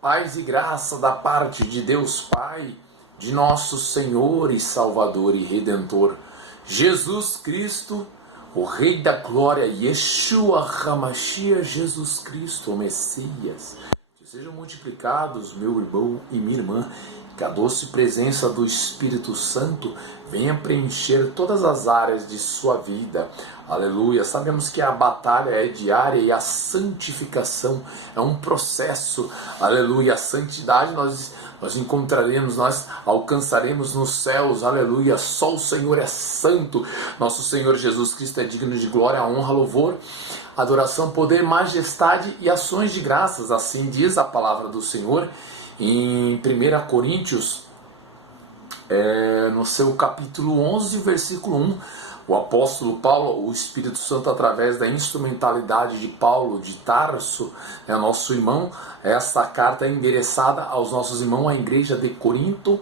Paz e graça da parte de Deus Pai, de nosso Senhor e Salvador e Redentor, Jesus Cristo, o Rei da Glória, Yeshua HaMashiach, Jesus Cristo, o Messias. Que sejam multiplicados, meu irmão e minha irmã, que a doce presença do Espírito Santo venha preencher todas as áreas de sua vida. Aleluia. Sabemos que a batalha é diária e a santificação é um processo. Aleluia. A santidade nós encontraremos, nós alcançaremos nos céus. Aleluia. Só o Senhor é santo. Nosso Senhor Jesus Cristo é digno de glória, honra, louvor, adoração, poder, majestade e ações de graças. Assim diz a palavra do Senhor em 1 Coríntios, no seu capítulo 11, versículo 1, o apóstolo Paulo, o Espírito Santo, através da instrumentalidade de Paulo de Tarso, nosso irmão, essa carta é endereçada aos nossos irmãos, à igreja de Corinto,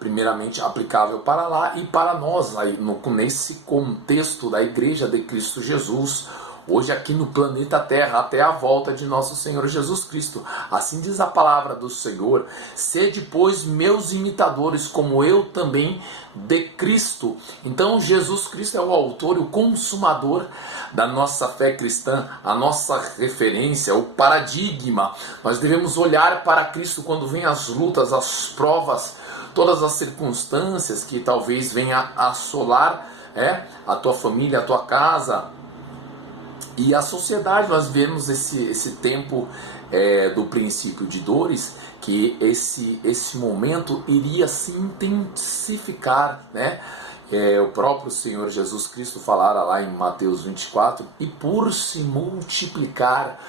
primeiramente aplicável para lá e para nós, aí, nesse contexto da igreja de Cristo Jesus, hoje aqui no planeta Terra, até a volta de nosso Senhor Jesus Cristo. Assim diz a palavra do Senhor: sede, pois, meus imitadores, como eu também de Cristo. Então Jesus Cristo é o autor e o consumador da nossa fé cristã, a nossa referência, o paradigma. Nós devemos olhar para Cristo quando vem as lutas, as provas, todas as circunstâncias que talvez venha assolar a tua família, a tua casa, e a sociedade. Nós vemos esse tempo do princípio de dores, que esse momento iria se intensificar, o próprio Senhor Jesus Cristo falara lá em Mateus 24, e por se multiplicar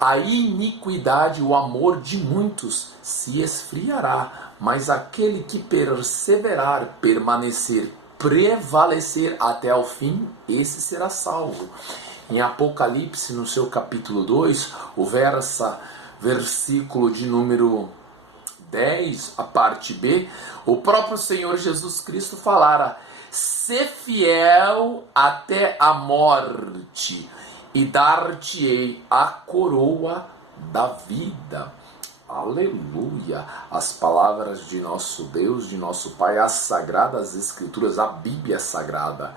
a iniquidade, o amor de muitos se esfriará, mas aquele que perseverar, permanecer, prevalecer até o fim, esse será salvo. Em Apocalipse, no seu capítulo 2, o versículo de número 10, a parte B, o próprio Senhor Jesus Cristo falara: "Sê fiel até a morte, e dar-te-ei a coroa da vida." Aleluia! As palavras de nosso Deus, de nosso Pai, as sagradas Escrituras, a Bíblia Sagrada,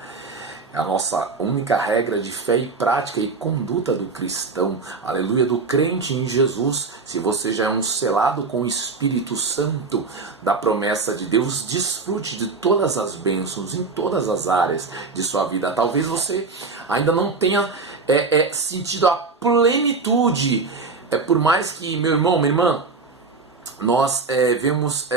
é a nossa única regra de fé e prática e conduta do cristão, aleluia, do crente em Jesus. Se você já é um selado com o Espírito Santo da promessa de Deus, desfrute de todas as bênçãos em todas as áreas de sua vida. Talvez você ainda não tenha sentido a plenitude, por mais que, meu irmão, minha irmã, nós vemos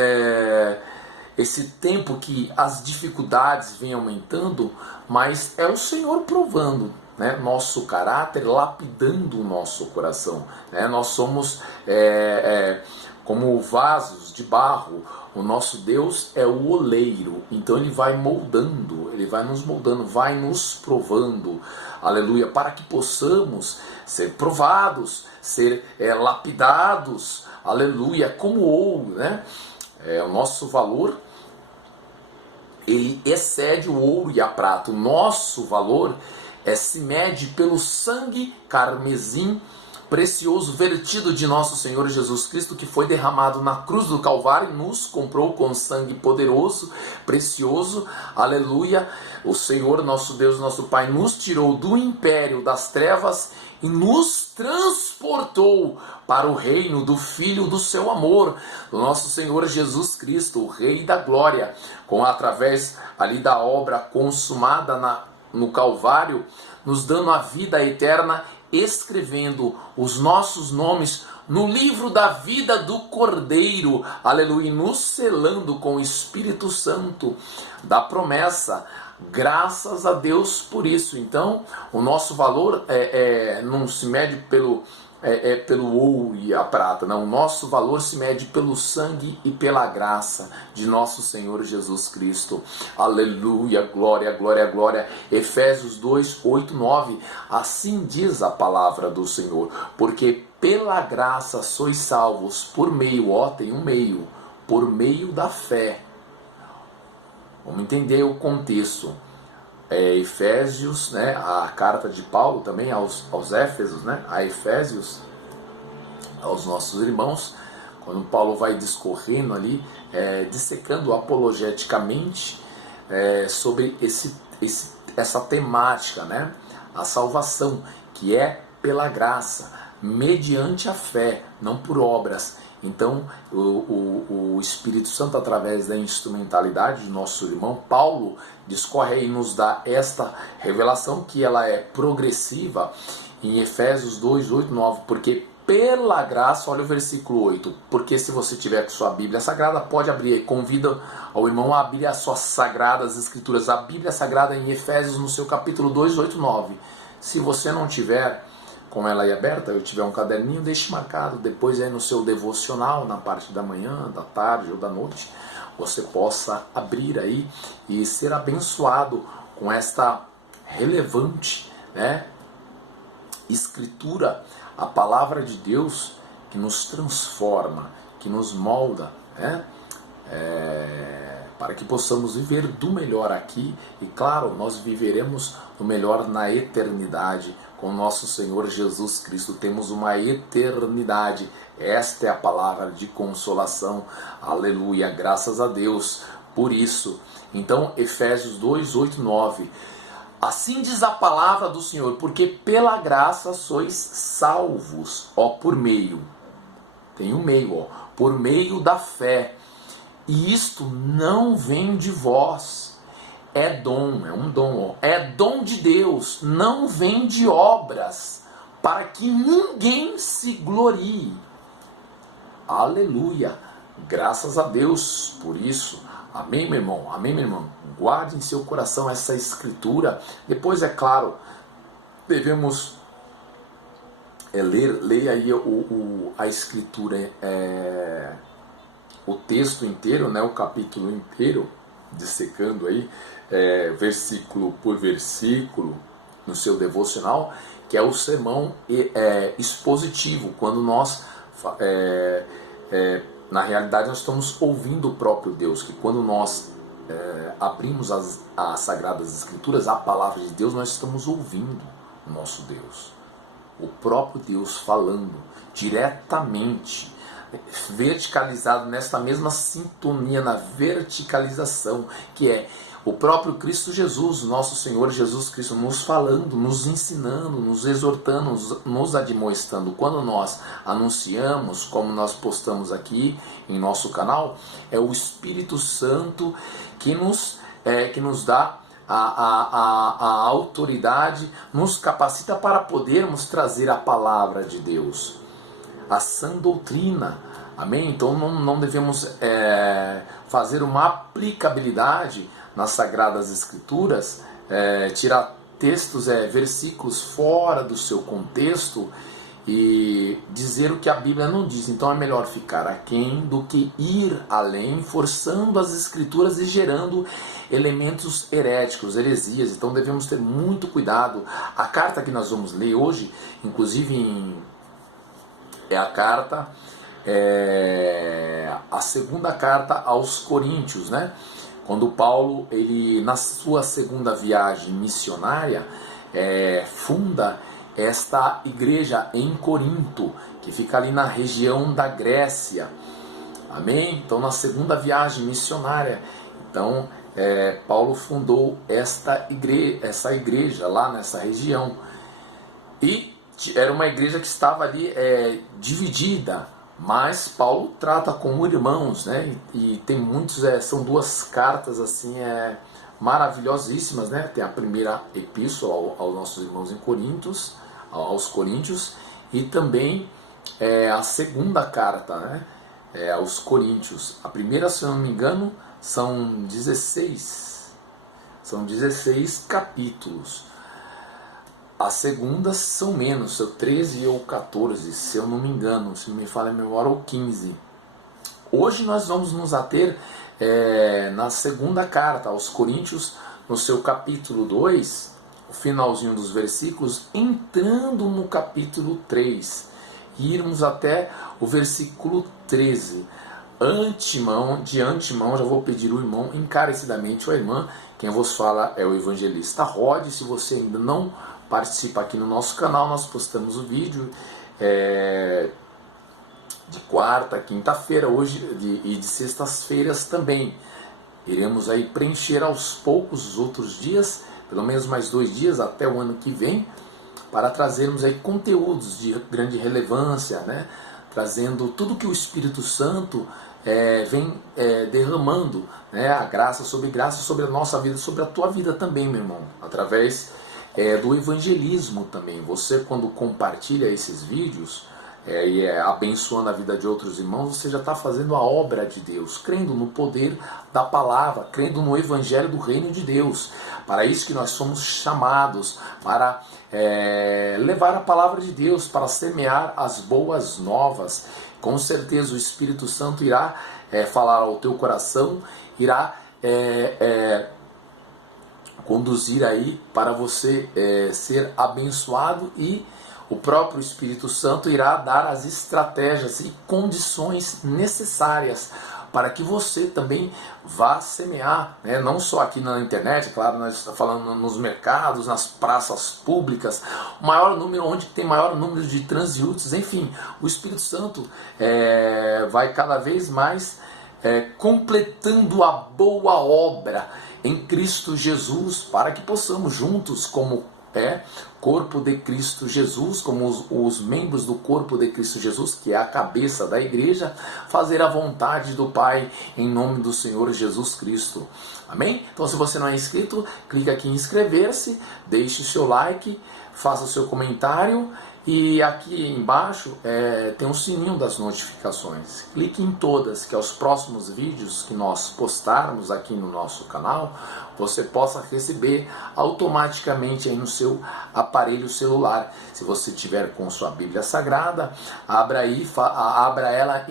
esse tempo que as dificuldades vêm aumentando, mas é o Senhor provando, nosso caráter, lapidando o nosso coração. Nós somos como vasos de barro. O nosso Deus é o oleiro, então Ele vai moldando, Ele vai nos moldando, vai nos provando, aleluia, para que possamos ser provados, ser lapidados, aleluia, como ouro, o nosso valor, ele excede o ouro e a prata. O nosso valor se mede pelo sangue carmesim precioso vertido de nosso Senhor Jesus Cristo, que foi derramado na cruz do Calvário, nos comprou com sangue poderoso, precioso, aleluia. O Senhor, nosso Deus, nosso Pai, nos tirou do império das trevas e nos transportou para o reino do Filho do seu amor, do nosso Senhor Jesus Cristo, o Rei da Glória, através ali da obra consumada no Calvário, nos dando a vida eterna, escrevendo os nossos nomes no livro da vida do Cordeiro, aleluia, nos selando com o Espírito Santo da promessa. Graças a Deus por isso. Então, o nosso valor não se mede pelo ouro e a prata, não. O nosso valor se mede pelo sangue e pela graça de nosso Senhor Jesus Cristo. Aleluia, glória, glória, glória. Efésios 2, 8, 9. Assim diz a palavra do Senhor: porque pela graça sois salvos por meio, tem um meio, por meio da fé. Vamos entender o contexto. Efésios, a carta de Paulo também aos Éfesos, a Efésios, aos nossos irmãos, quando Paulo vai discorrendo ali, dissecando apologeticamente sobre essa temática, né? A salvação, que é pela graça, mediante a fé, não por obras. Então, o Espírito Santo, através da instrumentalidade do nosso irmão Paulo, discorre e nos dá esta revelação, que ela é progressiva, em Efésios 2, 8, 9, porque pela graça, olha o versículo 8, porque se você tiver com sua Bíblia Sagrada, pode abrir, convida ao irmão a abrir as suas sagradas escrituras, a Bíblia Sagrada em Efésios, no seu capítulo 2, 8, 9. Se você não tiver com ela aí aberta, eu tiver um caderninho, deixe marcado, depois aí no seu devocional, na parte da manhã, da tarde ou da noite, você possa abrir aí e ser abençoado com esta relevante, né, escritura, a palavra de Deus, que nos transforma, que nos molda, né? Para que possamos viver do melhor aqui, e claro, nós viveremos do melhor na eternidade com nosso Senhor Jesus Cristo. Temos uma eternidade, esta é a palavra de consolação, aleluia, graças a Deus por isso. Então, Efésios 2, 8, 9, assim diz a palavra do Senhor, porque pela graça sois salvos, por meio, tem um meio, por meio da fé, e isto não vem de vós, é um dom, é dom de Deus, não vem de obras, para que ninguém se glorie. Aleluia, graças a Deus por isso. Amém, meu irmão? Amém, minha irmã? Guarde em seu coração essa escritura. Depois, é claro, devemos ler aí a escritura, o texto inteiro, né, o capítulo inteiro, dissecando aí, versículo por versículo, no seu devocional, que é o sermão expositivo, quando nós... na realidade, nós estamos ouvindo o próprio Deus, que quando nós abrimos as Sagradas Escrituras, a palavra de Deus, nós estamos ouvindo o nosso Deus. O próprio Deus falando diretamente, verticalizado nesta mesma sintonia, na verticalização, que é o próprio Cristo Jesus, nosso Senhor Jesus Cristo, nos falando, nos ensinando, nos exortando, nos admoestando. Quando nós anunciamos, como nós postamos aqui em nosso canal, é o Espírito Santo que nos dá a autoridade, nos capacita para podermos trazer a palavra de Deus, a sã doutrina. Amém? Então não devemos fazer uma aplicabilidade nas Sagradas Escrituras, tirar textos, versículos fora do seu contexto e dizer o que a Bíblia não diz. Então é melhor ficar aquém do que ir além, forçando as Escrituras e gerando elementos heréticos, heresias. Então devemos ter muito cuidado. A carta que nós vamos ler hoje, inclusive é a carta, a segunda carta aos Coríntios, né? Quando Paulo, ele, na sua segunda viagem missionária, funda esta igreja em Corinto, que fica ali na região da Grécia. Amém? Então, na segunda viagem missionária, então, Paulo fundou essa igreja lá nessa região. E era uma igreja que estava ali dividida, mas Paulo trata como irmãos, né? E tem muitos, são duas cartas assim, maravilhosíssimas, né? Tem a primeira epístola aos nossos irmãos aos Coríntios, e também a segunda carta, né? Aos Coríntios. A primeira, se eu não me engano, são 16 capítulos. As segundas são menos, são 13 ou 14, se eu não me engano, se não me falha a memória, ou 15. Hoje nós vamos nos ater na segunda carta aos Coríntios, no seu capítulo 2, o finalzinho dos versículos, entrando no capítulo 3, e irmos até o versículo 13. De antemão, já vou pedir ao irmão, encarecidamente, ou a irmã, quem vos fala é o evangelista Rod. Se você ainda não participa aqui no nosso canal, nós postamos o vídeo de quarta, quinta-feira, hoje e de sextas-feiras também. Iremos aí preencher aos poucos os outros dias, pelo menos mais 2 dias até o ano que vem, para trazermos aí conteúdos de grande relevância, né? Trazendo tudo que o Espírito Santo vem derramando, né? A graça sobre a nossa vida, sobre a tua vida também, meu irmão, através do evangelismo também. Você, quando compartilha esses vídeos e abençoando a vida de outros irmãos, você já está fazendo a obra de Deus, crendo no poder da palavra, crendo no evangelho do reino de Deus. Para isso que nós somos chamados, para levar a palavra de Deus, para semear as boas novas. Com certeza o Espírito Santo irá falar ao teu coração, irá conduzir aí para você ser abençoado, e o próprio Espírito Santo irá dar as estratégias e condições necessárias para que você também vá semear, né? Não só aqui na internet, claro, nós estamos falando nos mercados, nas praças públicas, o maior número, onde tem maior número de transeuntes, enfim, o Espírito Santo vai cada vez mais completando a boa obra em Cristo Jesus, para que possamos juntos, como corpo de Cristo Jesus, como os membros do corpo de Cristo Jesus, que é a cabeça da igreja, fazer a vontade do Pai em nome do Senhor Jesus Cristo. Amém? Então, se você não é inscrito, clica aqui em inscrever-se, deixe o seu like, faça o seu comentário, e aqui embaixo tem um sininho das notificações. Clique em todas, que aos próximos vídeos que nós postarmos aqui no nosso canal, você possa receber automaticamente aí no seu aparelho celular. Se você tiver com sua Bíblia Sagrada, abra ela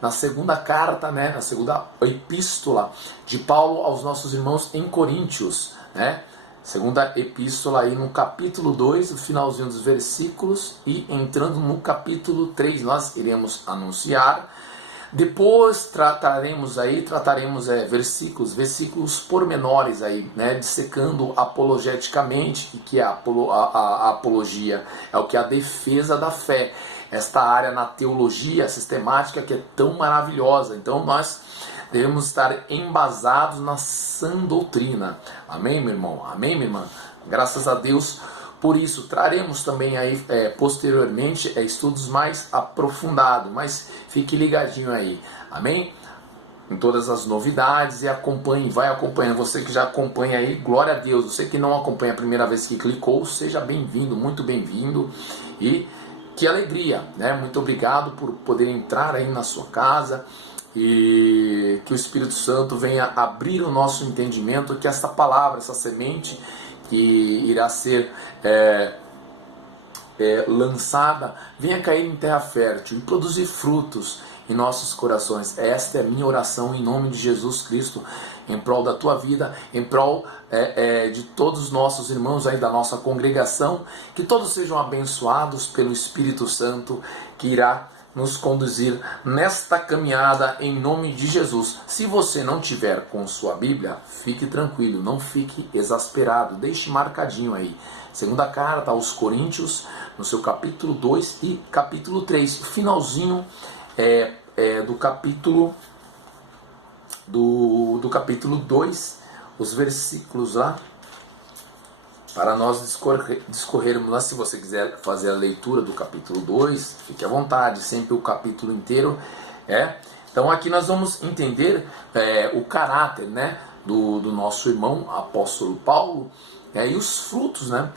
na segunda carta, né, na segunda epístola de Paulo aos nossos irmãos em Coríntios, né? Segunda epístola aí no capítulo 2, no finalzinho dos versículos, e entrando no capítulo 3, nós iremos anunciar. Depois trataremos versículos pormenores aí, né, dissecando apologeticamente, e que a apologia é o que é a defesa da fé, esta área na teologia sistemática que é tão maravilhosa. Então nós devemos estar embasados na sã doutrina. Amém, meu irmão? Amém, minha irmã? Graças a Deus por isso. Traremos também aí posteriormente estudos mais aprofundados, mas fique ligadinho aí. Amém? Em todas as novidades, e acompanhe, vai acompanhando. Você que já acompanha aí, glória a Deus. Você que não acompanha a primeira vez que clicou, seja bem-vindo, muito bem-vindo. E que alegria, né? Muito obrigado por poder entrar aí na sua casa, e que o Espírito Santo venha abrir o nosso entendimento, que essa palavra, essa semente que irá ser lançada, venha cair em terra fértil e produzir frutos em nossos corações. Esta é a minha oração em nome de Jesus Cristo, em prol da tua vida, em prol de todos os nossos irmãos aí da nossa congregação, que todos sejam abençoados pelo Espírito Santo, que irá nos conduzir nesta caminhada em nome de Jesus. Se você não tiver com sua Bíblia, fique tranquilo, não fique exasperado, deixe marcadinho aí. Segunda carta aos Coríntios, no seu capítulo 2 e capítulo 3, finalzinho do capítulo 2, os versículos lá, para nós discorrermos lá. Se você quiser fazer a leitura do capítulo 2, fique à vontade, sempre o capítulo inteiro. Então aqui nós vamos entender o caráter, né, do nosso irmão apóstolo Paulo, e os frutos, né,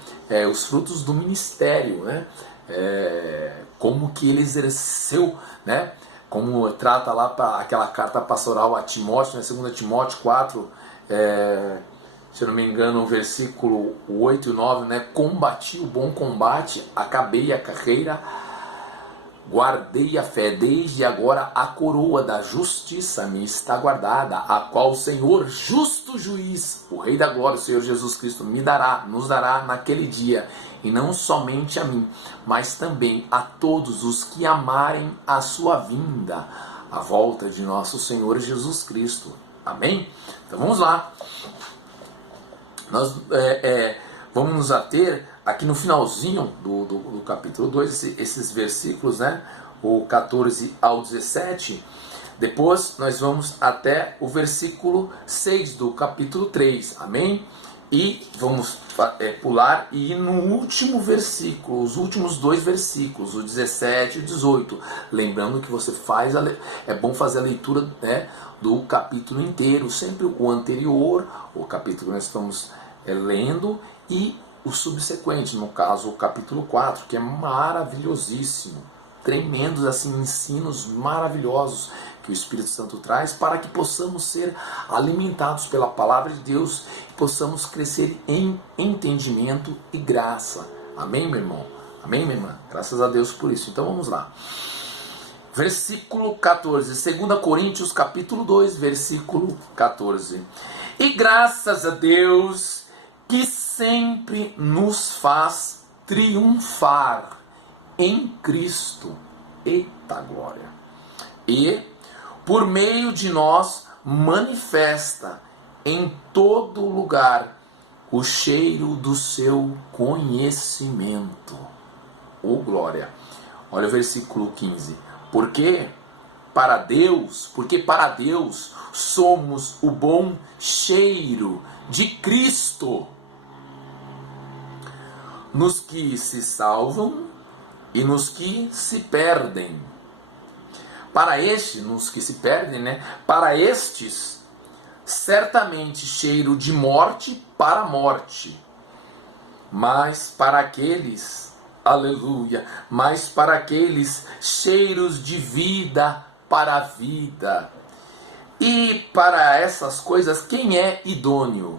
os frutos do ministério, né, como que ele exerceu, né, como trata lá aquela carta pastoral a Timóteo, né, 2 Timóteo 4, se eu não me engano, o versículo 8 e 9, né? Combati o bom combate, acabei a carreira, guardei a fé, desde agora a coroa da justiça me está guardada, a qual o Senhor, justo juiz, o Rei da Glória, o Senhor Jesus Cristo, nos dará naquele dia, e não somente a mim, mas também a todos os que amarem a sua vinda, a volta de nosso Senhor Jesus Cristo. Amém? Então vamos lá. Nós vamos nos ater aqui no finalzinho do capítulo 2, esses versículos, né? o 14 ao 17, depois nós vamos até o versículo 6 do capítulo 3, amém? E vamos pular e ir no último versículo, os últimos 2 versículos, o 17 e o 18. Lembrando que você é bom fazer a leitura, né, do capítulo inteiro, sempre o anterior, o capítulo que nós estamos lendo, e o subsequente, no caso o capítulo 4, que é maravilhosíssimo. Tremendos assim, ensinos maravilhosos que o Espírito Santo traz para que possamos ser alimentados pela palavra de Deus e possamos crescer em entendimento e graça. Amém, meu irmão? Amém, minha irmã? Graças a Deus por isso. Então vamos lá. Versículo 14, 2 Coríntios capítulo 2, versículo 14. E graças a Deus que sempre nos faz triunfar em Cristo, eita glória, e por meio de nós manifesta em todo lugar o cheiro do seu conhecimento. Oh glória! Olha o versículo 15. Porque para Deus somos o bom cheiro de Cristo nos que se salvam e nos que se perdem. Nos que se perdem, né? Para estes, certamente cheiro de morte para a morte. Mas para aqueles, aleluia, mas para aqueles cheiros de vida para a vida. E para essas coisas, quem é idôneo?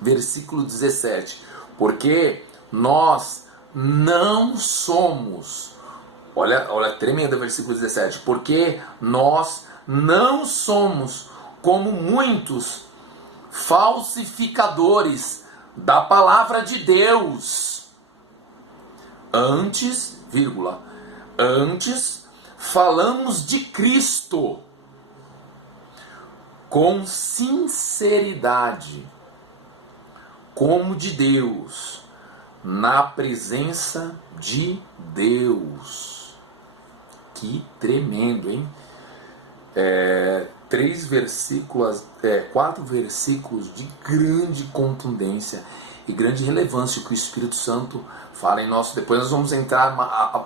Versículo 17. Porque nós não somos, olha tremendo o versículo 17, porque nós não somos como muitos falsificadores da palavra de Deus. Antes falamos de Cristo com sinceridade, como de Deus, na presença de Deus. Que tremendo, hein? 4 versículos de grande contundência e grande relevância que o Espírito Santo fala em nós. Depois nós vamos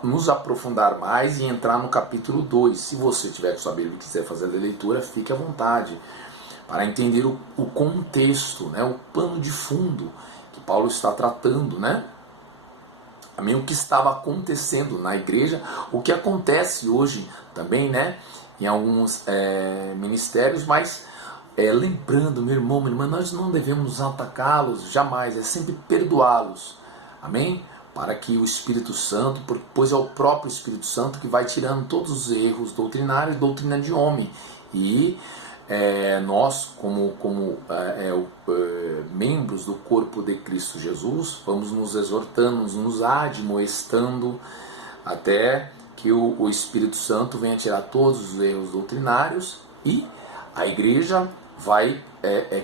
nos aprofundar mais e entrar no capítulo 2. Se você tiver com sua Bíblia e quiser fazer a leitura, fique à vontade, para entender o contexto, né, o pano de fundo que Paulo está tratando, né? Amém? O que estava acontecendo na igreja, o que acontece hoje também, né, em alguns ministérios, mas lembrando, meu irmão, minha irmã, nós não devemos atacá-los jamais, é sempre perdoá-los, amém? Para que o Espírito Santo, pois é o próprio Espírito Santo que vai tirando todos os erros doutrinários, doutrina de homem, e nós, como membros do corpo de Cristo Jesus, vamos nos exortando, nos admoestando, até que o Espírito Santo venha tirar todos os erros doutrinários e a igreja vai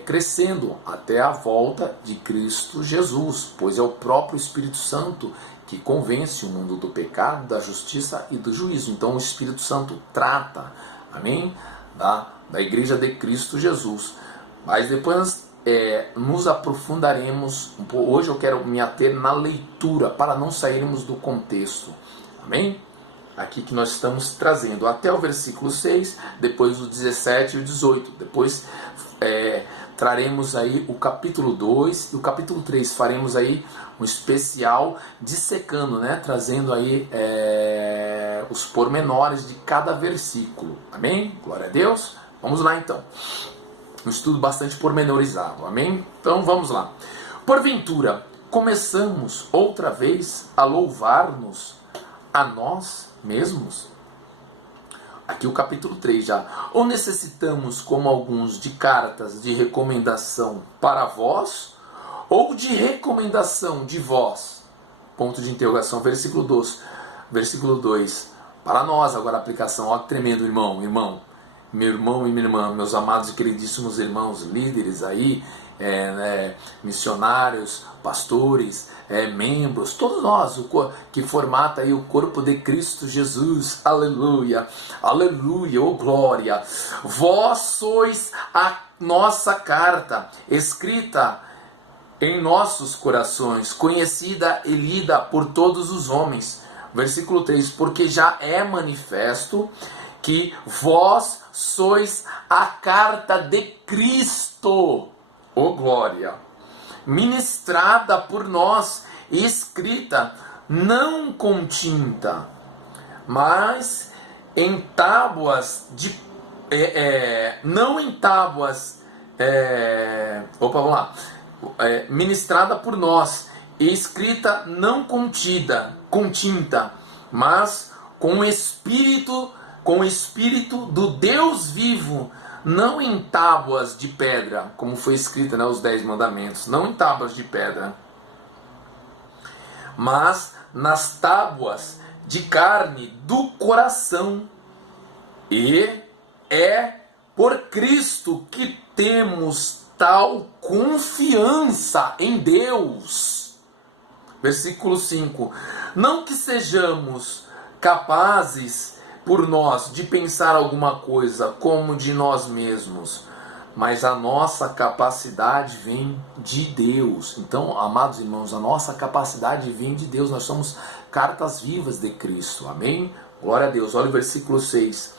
crescendo até a volta de Cristo Jesus, pois é o próprio Espírito Santo que convence o mundo do pecado, da justiça e do juízo. Então o Espírito Santo trata, amém, da igreja de Cristo Jesus. Mas depois nos aprofundaremos um pouco. Hoje eu quero me ater na leitura para não sairmos do contexto, amém? Aqui que nós estamos trazendo até o versículo 6, depois o 17 e o 18. Depois traremos aí o capítulo 2 e o capítulo 3. Faremos aí um especial dissecando, né? Trazendo aí os pormenores de cada versículo. Amém? Glória a Deus. Vamos lá então. Um estudo bastante pormenorizado. Amém? Então vamos lá. Porventura, começamos outra vez a louvar-nos a nós mesmos? Aqui o capítulo 3 já. Ou necessitamos, como alguns, de cartas de recomendação para vós, ou de recomendação de vós? Ponto de interrogação. Versículo 2. Versículo 2. Para nós, agora a aplicação. Ó, tremendo, irmão. Meu irmão e minha irmã, meus amados e queridíssimos irmãos líderes aí, missionários, pastores, membros, todos nós, que formata aí o corpo de Cristo Jesus, aleluia, aleluia, oh glória. Vós sois a nossa carta, escrita em nossos corações, conhecida e lida por todos os homens. Versículo 3, porque já é manifesto que vós sois a carta de Cristo, oh glória, ministrada por nós, escrita não com tinta, mas em tábuas de não em tábuas, vamos lá, ministrada por nós, escrita não com tinta, mas com o Espírito do Deus vivo, não em tábuas de pedra, como foi escrito, os 10 mandamentos, não em tábuas de pedra, mas nas tábuas de carne do coração. E é por Cristo que temos tal confiança em Deus. Versículo 5. Não que sejamos capazes por nós de pensar alguma coisa como de nós mesmos, mas a nossa capacidade vem de Deus. Então, amados irmãos, a nossa capacidade vem de Deus. Nós somos cartas vivas de Cristo. Amém? Glória a Deus. Olha o versículo 6.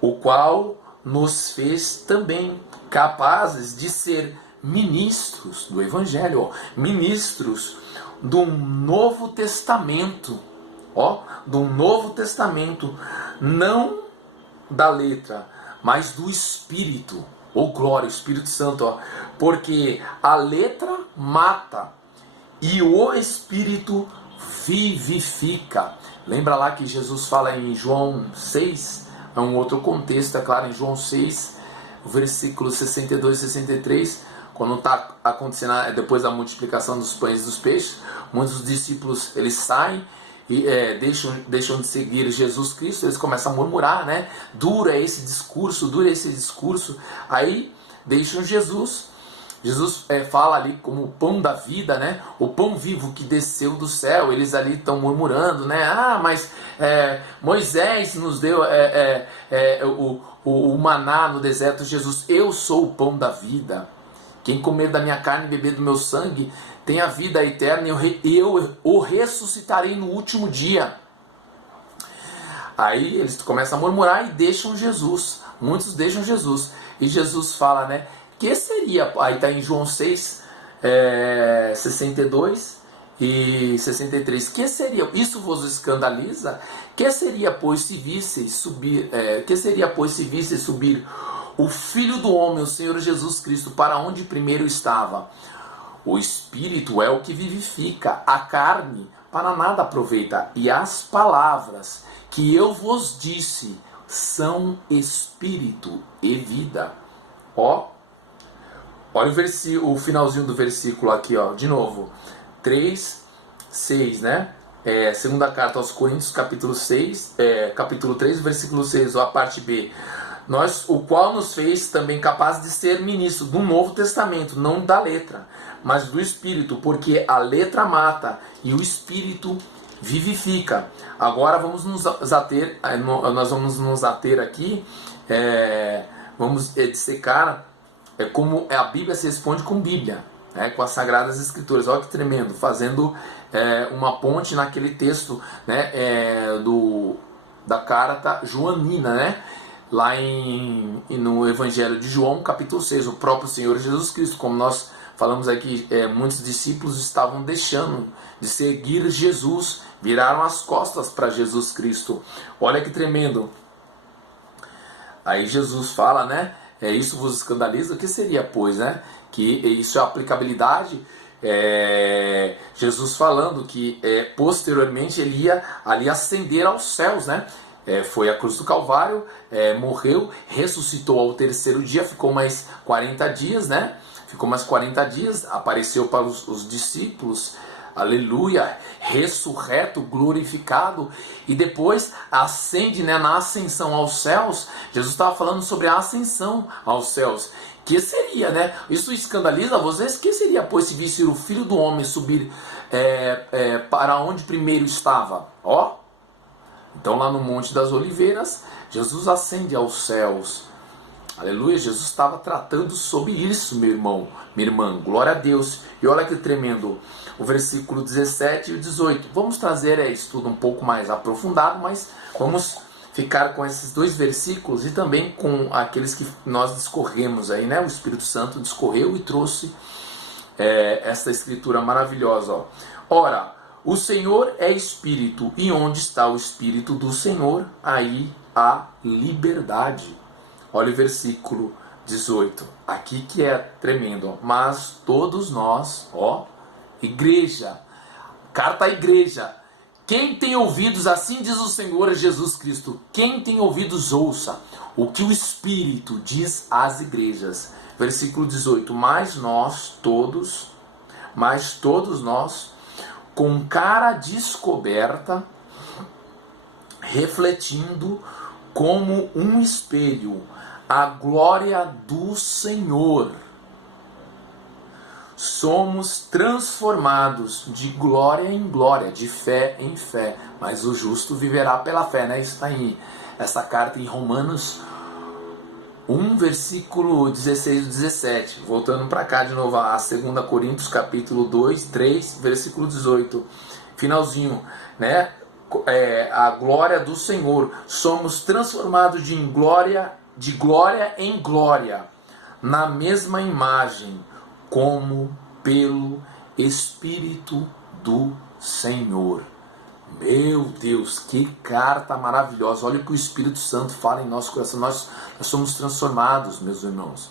O qual nos fez também capazes de ser ministros do Evangelho, ministros do Novo Testamento, do Novo Testamento, não da letra, mas do Espírito. Glória, o Espírito Santo, porque a letra mata e o Espírito vivifica. Lembra lá que Jesus fala em João 6, é um outro contexto, é claro, em João 6, versículos 62 e 63, quando está acontecendo depois da multiplicação dos pães e dos peixes, muitos dos discípulos eles saem e deixam de seguir Jesus Cristo, eles começam a murmurar, dura esse discurso, aí deixam Jesus. Jesus fala ali como o pão da vida, o pão vivo que desceu do céu. Eles ali estão murmurando, mas Moisés nos deu o maná no deserto. Jesus, eu sou o pão da vida. Quem comer da minha carne e beber do meu sangue tem a vida eterna, e eu o ressuscitarei no último dia. Aí eles começam a murmurar e deixam Jesus. Muitos deixam Jesus. E Jesus fala, que seria, aí está em João 6, 62 e 63, que seria, isso vos escandaliza? Que seria, pois, se visseis subir, o Filho do Homem, o Senhor Jesus Cristo, para onde primeiro estava? O Espírito é o que vivifica, a carne para nada aproveita, e as palavras que eu vos disse são Espírito e vida. Olha o finalzinho do versículo aqui, de novo, 3, 6, segunda carta aos Coríntios, capítulo 3, versículo 6, a parte B. O qual nos fez também capazes de ser ministros do Novo Testamento, não da letra, mas do Espírito, porque a letra mata e o Espírito vivifica. Agora nós vamos nos ater aqui, vamos dissecar como a Bíblia se responde com Bíblia, com as Sagradas Escrituras. Olha que tremendo, fazendo uma ponte naquele texto da carta joanina, lá no Evangelho de João, capítulo 6, o próprio Senhor Jesus Cristo, como nós falamos aqui, muitos discípulos estavam deixando de seguir Jesus, viraram as costas para Jesus Cristo. Olha que tremendo. Aí Jesus fala, isso vos escandaliza? O que seria, pois, que isso é a aplicabilidade, Jesus falando que posteriormente ele ia ali ascender aos céus, foi à cruz do Calvário, morreu, ressuscitou ao terceiro dia, ficou mais 40 dias, apareceu para os discípulos, aleluia, ressurreto, glorificado, e depois ascende, na ascensão aos céus. Jesus estava falando sobre a ascensão aos céus, Que seria, né? Isso escandaliza vocês? Que seria, pois, se visse o Filho do Homem subir para onde primeiro estava? Ó, então lá no Monte das Oliveiras, Jesus ascende aos céus. Aleluia, Jesus estava tratando sobre isso, meu irmão, minha irmã, glória a Deus. E olha que tremendo, o versículo 17 e o 18. Vamos trazer isso tudo um pouco mais aprofundado, mas vamos ficar com esses dois versículos e também com aqueles que nós discorremos aí, né? O Espírito Santo discorreu e trouxe essa escritura maravilhosa. Ó. Ora, o Senhor é Espírito, e onde está o Espírito do Senhor, aí há liberdade. Olha o versículo 18, aqui que é tremendo. Ó. Mas todos nós, ó, igreja, carta à igreja, quem tem ouvidos, assim diz o Senhor Jesus Cristo, quem tem ouvidos ouça o que o Espírito diz às igrejas. Versículo 18, mas todos nós, com cara descoberta, refletindo como um espelho a glória do Senhor, somos transformados de glória em glória, de fé em fé. Mas o justo viverá pela fé, né? Isso está aí, essa carta em Romanos 1, versículo 16 e 17. Voltando para cá de novo, a 2 Coríntios, capítulo 2, 3, versículo 18. Finalzinho, né? A glória do Senhor. Somos transformados de glória em glória, na mesma imagem, como pelo Espírito do Senhor. Meu Deus, que carta maravilhosa. Olha o que o Espírito Santo fala em nosso coração. Nós somos transformados, meus irmãos,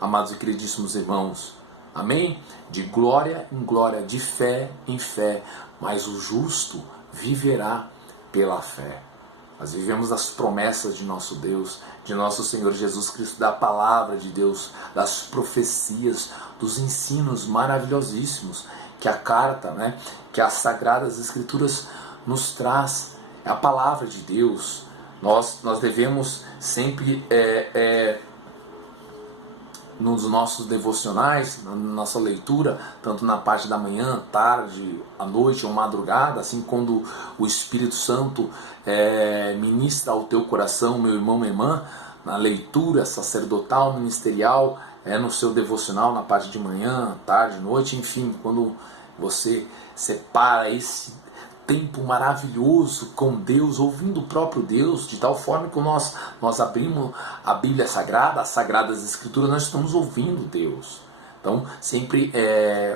amados e queridíssimos irmãos. Amém? De glória em glória, de fé em fé. Mas o justo viverá pela fé. Nós vivemos das promessas de nosso Deus, de nosso Senhor Jesus Cristo, da palavra de Deus, das profecias, dos ensinos maravilhosíssimos que a carta, né, que as Sagradas Escrituras nos traz. É a palavra de Deus. Nós devemos sempre, nos nossos devocionais, na nossa leitura, tanto na parte da manhã, tarde, à noite ou madrugada, assim quando o Espírito Santo ministra ao teu coração, meu irmão, minha irmã, na leitura sacerdotal, ministerial, no seu devocional, na parte de manhã, tarde, noite, enfim, quando você separa esse tempo maravilhoso com Deus, ouvindo o próprio Deus, de tal forma que nós abrimos a Bíblia Sagrada, as Sagradas Escrituras, nós estamos ouvindo Deus. Então, sempre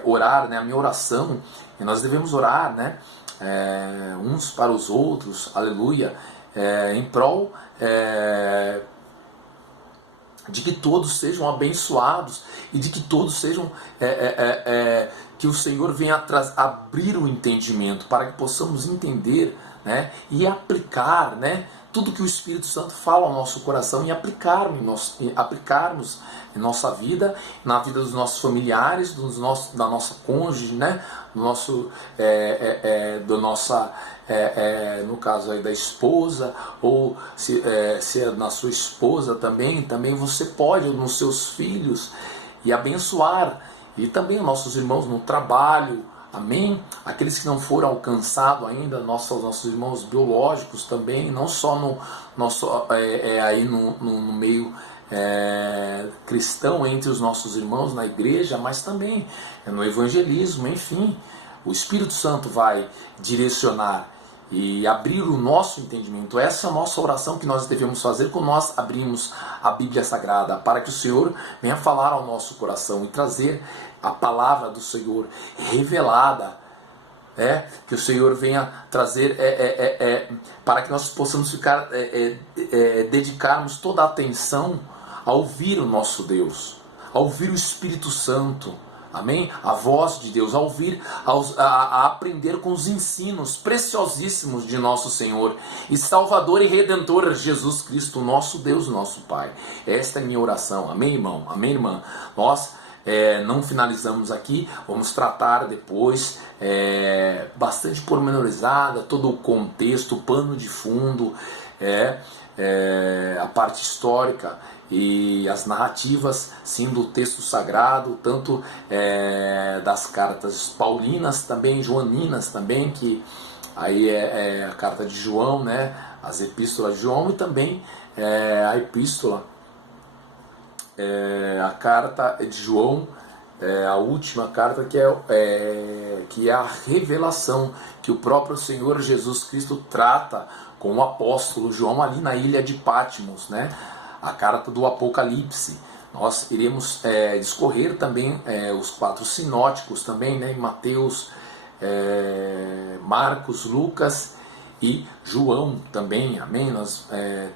orar, né? A minha oração, e nós devemos orar, né? Uns para os outros, aleluia, em prol de que todos sejam abençoados e de que todos sejam que o Senhor venha abrir o entendimento para que possamos entender, né, e aplicar, né, tudo que o Espírito Santo fala ao nosso coração e aplicarmos em nossa vida, na vida dos nossos familiares, da nossa cônjuge, né, no caso aí da esposa, ou se é na sua esposa também você pode, ou nos seus filhos, e abençoar, e também nossos irmãos no trabalho, amém? Aqueles que não foram alcançados ainda, nossos irmãos biológicos também, não só aí no meio cristão, entre os nossos irmãos na igreja, mas também no evangelismo, enfim. O Espírito Santo vai direcionar e abrir o nosso entendimento. Essa é a nossa oração que nós devemos fazer quando nós abrimos a Bíblia Sagrada, para que o Senhor venha falar ao nosso coração e trazer a palavra do Senhor revelada, que o Senhor venha trazer para que nós possamos ficar dedicarmos toda a atenção a ouvir o nosso Deus, a ouvir o Espírito Santo. Amém? A voz de Deus, a ouvir, a aprender com os ensinos preciosíssimos de nosso Senhor e Salvador e Redentor Jesus Cristo, nosso Deus, nosso Pai. Esta é minha oração. Amém, irmão? Amém, irmã? Nós não finalizamos aqui, vamos tratar depois bastante pormenorizada, todo o contexto, o pano de fundo, a parte histórica e as narrativas, sim, do texto sagrado, tanto das cartas paulinas, também joaninas também, que aí é a carta de João, né, as epístolas de João, e também a epístola, a carta de João, a última carta, que é a revelação que o próprio Senhor Jesus Cristo trata com o apóstolo João ali na ilha de Patmos, né? A carta do Apocalipse. Nós iremos discorrer também os 4 sinóticos também, né? Mateus, Marcos, Lucas e João também, amém? Nós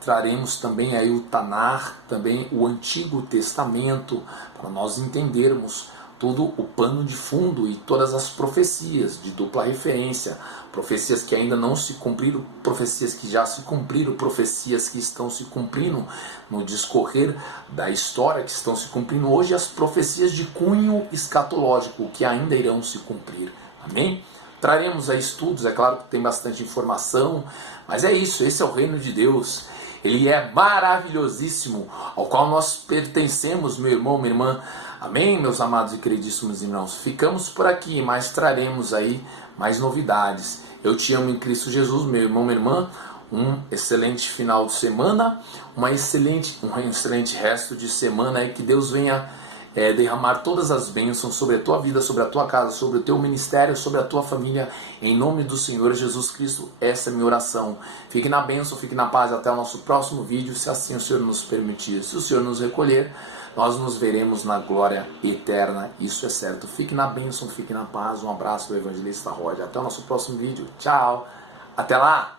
traremos também aí o Tanar, também o Antigo Testamento, para nós entendermos todo o pano de fundo e todas as profecias de dupla referência, profecias que ainda não se cumpriram, profecias que já se cumpriram, profecias que estão se cumprindo no discorrer da história, que estão se cumprindo hoje, as profecias de cunho escatológico que ainda irão se cumprir, amém? Traremos aí estudos, é claro que tem bastante informação, mas é isso, esse é o reino de Deus. Ele é maravilhosíssimo, ao qual nós pertencemos, meu irmão, minha irmã. Amém, meus amados e queridíssimos irmãos? Ficamos por aqui, mas traremos aí mais novidades. Eu te amo em Cristo Jesus, meu irmão, minha irmã. Um excelente final de semana, um excelente resto de semana, e que Deus venha derramar todas as bênçãos sobre a tua vida, sobre a tua casa, sobre o teu ministério, sobre a tua família, em nome do Senhor Jesus Cristo. Essa é a minha oração. Fique na bênção, fique na paz, até o nosso próximo vídeo, se assim o Senhor nos permitir. Se o Senhor nos recolher, nós nos veremos na glória eterna, isso é certo. Fique na bênção, fique na paz. Um abraço do Evangelista Rod. Até o nosso próximo vídeo. Tchau. Até lá.